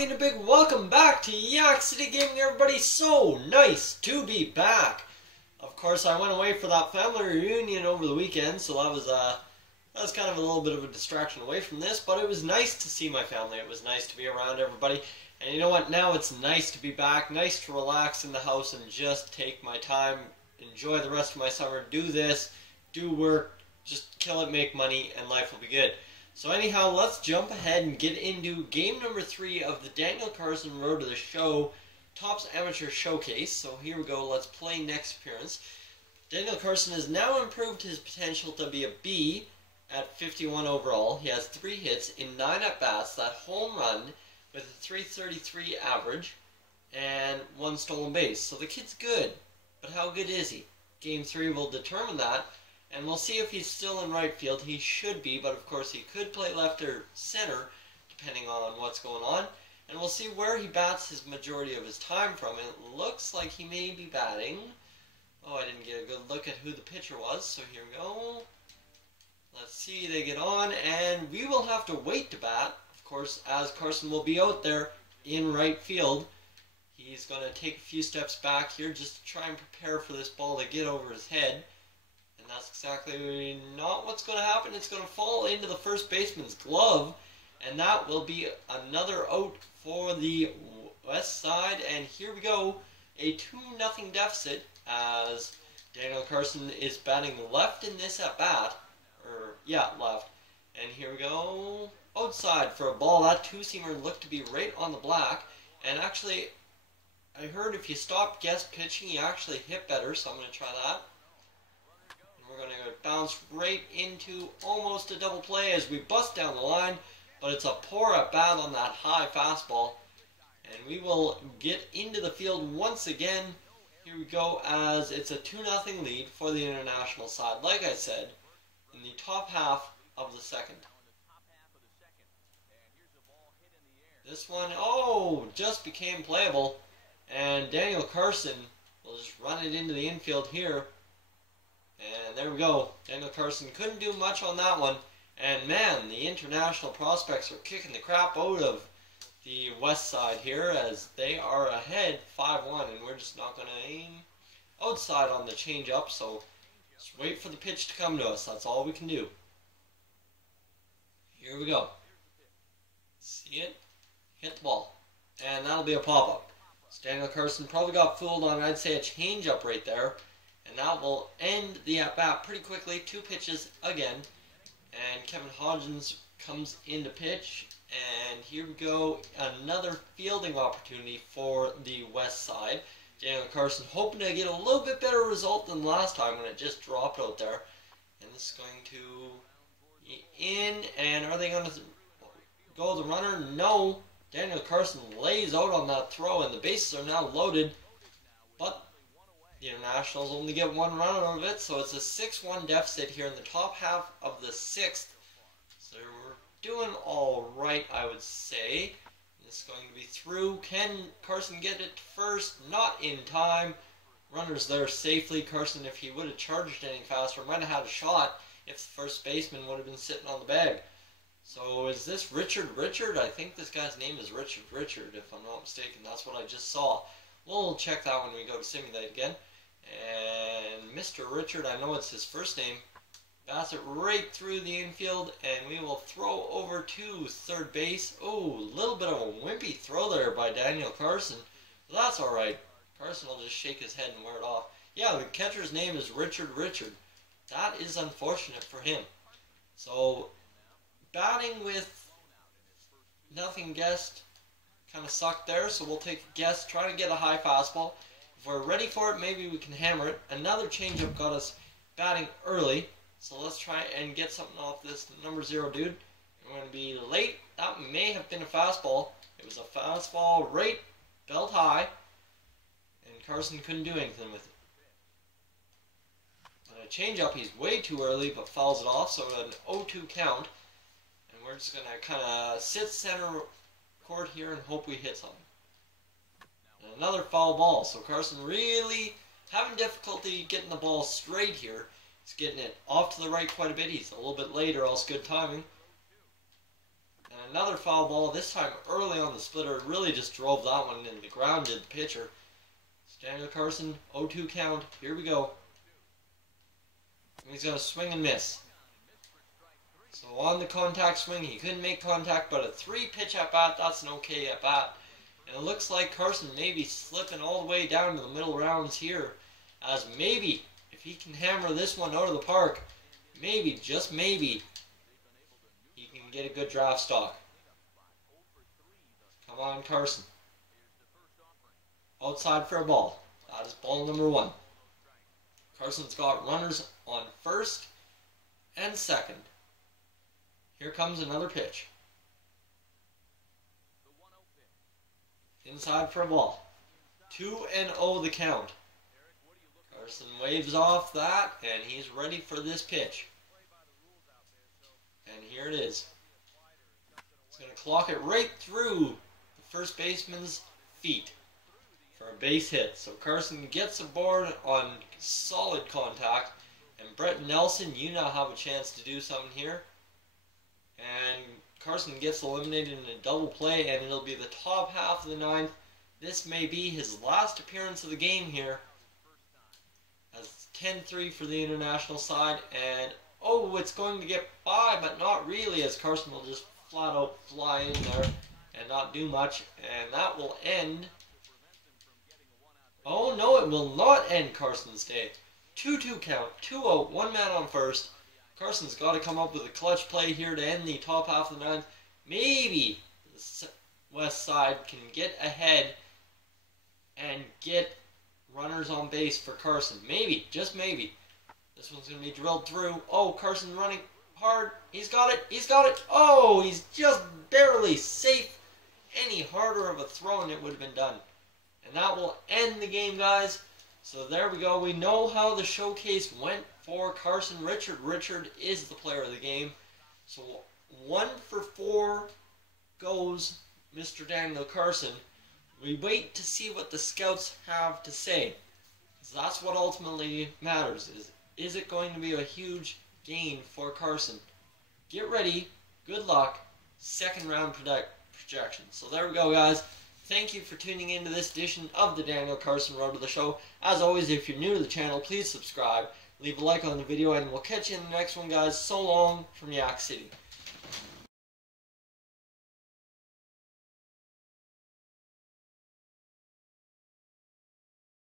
everybody, and a big welcome back to Yak City Gaming, everybody. So nice to be back. Of course, I went away for that family reunion over the weekend, so that was kind of a little bit of a distraction away from this, but it was nice to see my family. It was nice to be around everybody. And you know what? Now it's nice to be back, nice to relax in the house and just take my time, enjoy the rest of my summer, do this, do work, just kill it, make money, and life will be good. So anyhow, let's jump ahead and get into game number 3 of the Daniel Carson Road to the Show Topps Amateur Showcase. So here we go, let's play next appearance. Daniel Carson has now improved his potential to be a B at 51 overall. He has 3 hits in 9 at-bats, that home run with a 333 average, and 1 stolen base. So the kid's good, but how good is he? Game 3 will determine that. And we'll see if he's still in right field. He should be, but of course he could play left or center, depending on what's going on. And we'll see where he bats his majority of his time from. And it looks like he may be batting. Oh, I didn't get a good look at who the pitcher was, so here we go. Let's see, they get on, and we will have to wait to bat, of course, as Carson will be out there in right field. He's going to take a few steps back here just to try and prepare for this ball to get over his head. And that's exactly not what's going to happen. It's going to fall into the first baseman's glove, and that will be another out for the West Side. And here we go, a 2-0 deficit as Daniel Carson is batting left in this at bat. Left. And here we go, outside for a ball. That 2-seamer looked to be right on the black. And actually, I heard if you stop guest pitching, you actually hit better, so I'm going to try that. We're going to bounce right into almost a double play as we bust down the line, but it's a poor at bat on that high fastball. And we will get into the field once again. Here we go, as it's a 2-0 lead for the international side, like I said, in the top half of the second. This one, just became playable, and Daniel Carson will just run it into the infield here. And there we go. Daniel Carson couldn't do much on that one. And man, the international prospects are kicking the crap out of the West Side here as they are ahead 5-1, and we're just not going to aim outside on the changeup. So just wait for the pitch to come to us. That's all we can do. Here we go. See it? Hit the ball. And that'll be a pop-up. So Daniel Carson probably got fooled on, I'd say, a changeup right there. And that will end the at-bat pretty quickly. 2 pitches again. And Kevin Hodgins comes in to pitch. And here we go. Another fielding opportunity for the West Side. Daniel Carson hoping to get a little bit better result than last time when it just dropped out there. And this is going to in. And are they going to go the runner? No. Daniel Carson lays out on that throw. And the bases are now loaded. But the Internationals only get 1 run out of it, so it's a 6-1 deficit here in the top half of the 6th. So we're doing all right, I would say. This is going to be through. Can Carson get it first? Not in time. Runner's there safely. Carson, if he would have charged any faster, might have had a shot if the first baseman would have been sitting on the bag. So is this Richard? I think this guy's name is Richard, if I'm not mistaken. That's what I just saw. We'll check that when we go to simulate again. And Mr. Richard, I know it's his first name, bats it right through the infield, and we will throw over to third base. Oh, a little bit of a wimpy throw there by Daniel Carson. But that's alright. Carson will just shake his head and wear it off. Yeah, the catcher's name is Richard. That is unfortunate for him. So, batting with nothing guessed kind of sucked there, so we'll take a guess, try to get a high fastball. If we're ready for it, maybe we can hammer it. Another changeup got us batting early, so let's try and get something off this number 0 dude. We're going to be late. That may have been a fastball. It was a fastball right belt high, and Carson couldn't do anything with it. And a changeup, he's way too early, but fouls it off, so an 0-2 count. And we're just going to kind of sit center court here and hope we hit something. And another foul ball, so Carson really having difficulty getting the ball straight here. He's getting it off to the right quite a bit. He's a little bit later, else good timing. And And another foul ball, this time early on the splitter, really just drove that one into the ground, did the pitcher. So Daniel Carson, 0-2 count, here we go. He's going to swing and miss. So on the contact swing, he couldn't make contact, but a 3-pitch at bat, that's an okay at bat. And it looks like Carson may be slipping all the way down to the middle rounds here, as maybe, if he can hammer this one out of the park, maybe, just maybe, he can get a good draft stock. Come on, Carson. Outside for a ball. That is ball number 1. Carson's got runners on first and second. Here comes another pitch. Inside for a ball. 2-0 the count. Carson waves off that, and he's ready for this pitch. And here it is. He's going to clock it right through the first baseman's feet for a base hit. So Carson gets aboard on solid contact. And Brett Nelson, you now have a chance to do something here. And Carson gets eliminated in a double play, and it'll be the top half of the 9th. This may be his last appearance of the game here. As 10-3 for the international side, and oh, it's going to get by, but not really, as Carson will just flat out fly in there and not do much, and that will end. Oh no, it will not end Carson's day. 2-2 count, 2-0, 1 man on first. Carson's got to come up with a clutch play here to end the top half of the 9th. Maybe the west side can get ahead and get runners on base for Carson. Maybe, just maybe. This one's going to be drilled through. Oh, Carson running hard. He's got it. He's got it. Oh, he's just barely safe. Any harder of a throw and it would have been done. And that will end the game, guys. So there we go. We know how the showcase went for Carson Richard. Richard is the player of the game. So 1 for 4 goes Mr. Daniel Carson. We wait to see what the scouts have to say. That's what ultimately matters. Is it going to be a huge gain for Carson? Get ready. Good luck. Second round projection. So there we go, guys. Thank you for tuning into this edition of the Daniel Carson Road to the Show. As always, if you're new to the channel, please subscribe, leave a like on the video, and we'll catch you in the next one, guys. So long from Yak City.